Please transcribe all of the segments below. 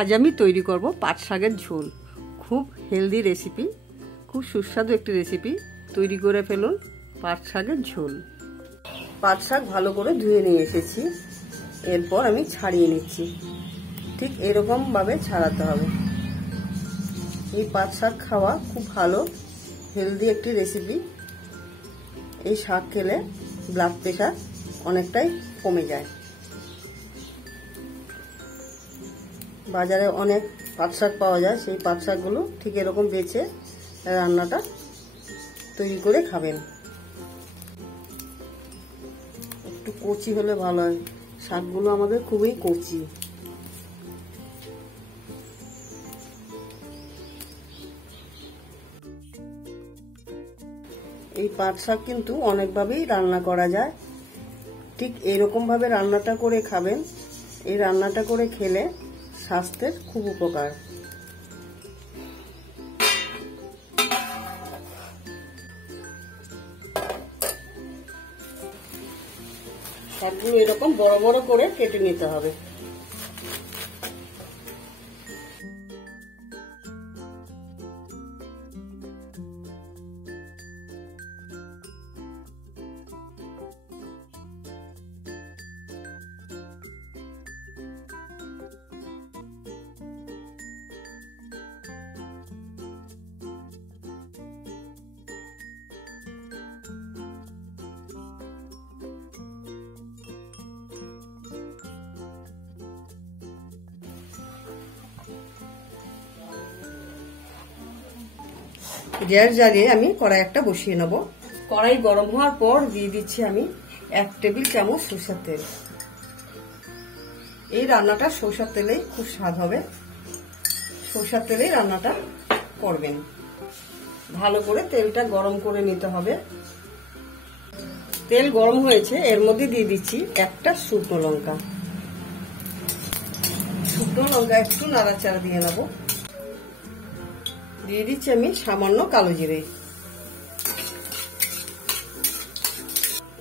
আজ আমি তৈরি করব পাট শাকের ঝোল। খুব হেলদি রেসিপি, খুব সুস্বাদু একটি রেসিপি। তৈরি করে ফেলুন পাট শাকের ঝোল। পাট শাক ভালো করে ধুয়ে নিয়ে এসেছি, এরপর আমি ছাড়িয়ে নিচ্ছি। ঠিক এরকমভাবে ছাড়াতে হবে। এই পাট শাক খাওয়া খুব ভালো হেলদি একটি রেসিপি। এই শাক খেলে ব্লাড প্রেশার অনেকটাই কমে যায়। বাজারে অনেক পাট শাক পাওয়া যায়, সেই পাট শাকগুলো ঠিক এরকম বেছে রান্নাটা তৈরি করে খাবেন। একটু কচি হলে ভালো হয়, শাকগুলো আমাদের খুবই কচি। এই পাট শাক কিন্তু অনেকভাবেই রান্না করা যায়। ঠিক এরকম ভাবে রান্নাটা করে খাবেন। এই রান্নাটা করে খেলে স্বাস্থ্যের খুব উপকার। শাকগুলো এরকম বড় বড় করে কেটে নিতে হবে। গ্যাস জ্বালিয়ে আমি কড়াই একটা বসিয়ে নেব। কড়াই গরম হওয়ার পর দিয়ে দিচ্ছি আমি 1 টেবিল চামচ সরষের তেল। এই রান্নাটা সরষের তেলেই খুব স্বাদ হবে। সরষের তেলেই রান্নাটা করবেন। ভালো করে তেলটা গরম করে নিতে হবে। তেল গরম হয়েছে, এর মধ্যে দিয়ে দিচ্ছি একটা শুকনো লঙ্কা। শুকনো লঙ্কা একটু নাড়াচাড়া দিয়ে নেব। দিয়ে দিচ্ছি আমি সামান্য কালো জিরে।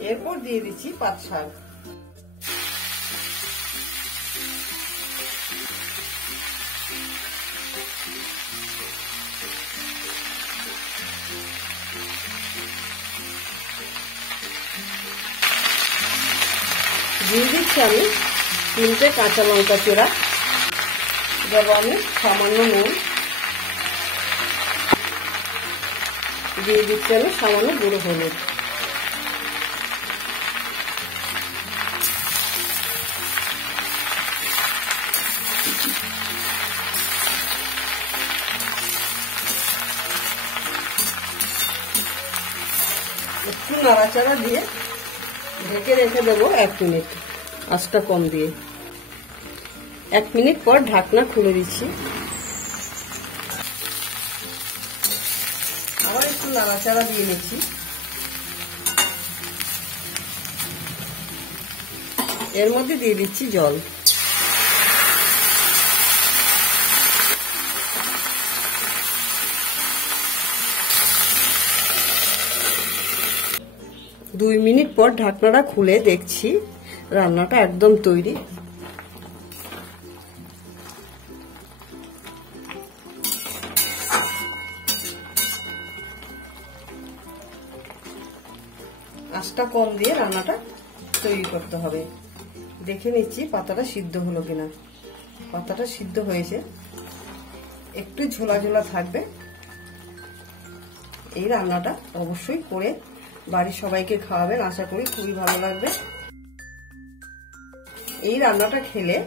এরপর দিয়ে দিচ্ছি পাট শাক। দিয়ে দিচ্ছি আমি 3টে কাঁচা লঙ্কা চেরা। দেব আমি সামান্য নুন। দিয়ে দিচ্ছি আমি সামান্য গুঁড়ো হলুদ। একটু নাড়াচাড়া দিয়ে ঢেকে রেখে দেবো 1 মিনিট, আঁচটা কম দিয়ে। 1 মিনিট পর ঢাকনা খুলে দিচ্ছি। আবার একটু নাড়াচাড়া দিয়ে নিচ্ছি। এর মধ্যে দিয়ে দিচ্ছি জল। দু মিনিট পর ঢাকনাটা খুলে দেখছি রান্নাটা একদম তৈরি। আঁচটা কম দিয়ে রান্নাটা তৈরি করতে হবে। দেখে নিচ্ছি পাতাটা সিদ্ধ হলো কিনা। পাতাটা সিদ্ধ হয়েছে, একটু ঝোলা ঝোলা থাকবে। এই রান্নাটা অবশ্যই করে বাড়ির সবাইকে খাওয়াবেন, আশা করি খুবই ভালো লাগবে। এই রান্নাটা খেলে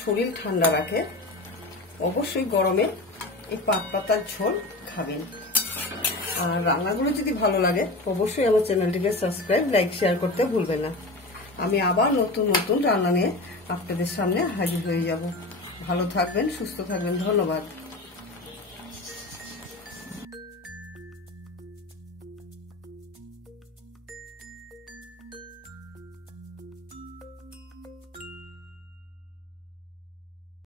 শরীর ঠান্ডা রাখে। অবশ্যই গরমে এই পাট পাতার ঝোল খাবেন। আর রান্নাগুলো যদি ভালো লাগে অবশ্যই আমার চ্যানেলটিকে সাবস্ক্রাইব, লাইক, শেয়ার করতে ভুলবেন না। আমি আবার নতুন নতুন রান্না নিয়ে আপনাদের সামনে হাজির হয়ে যাব। ভালো থাকবেন, সুস্থ থাকবেন। ধন্যবাদ।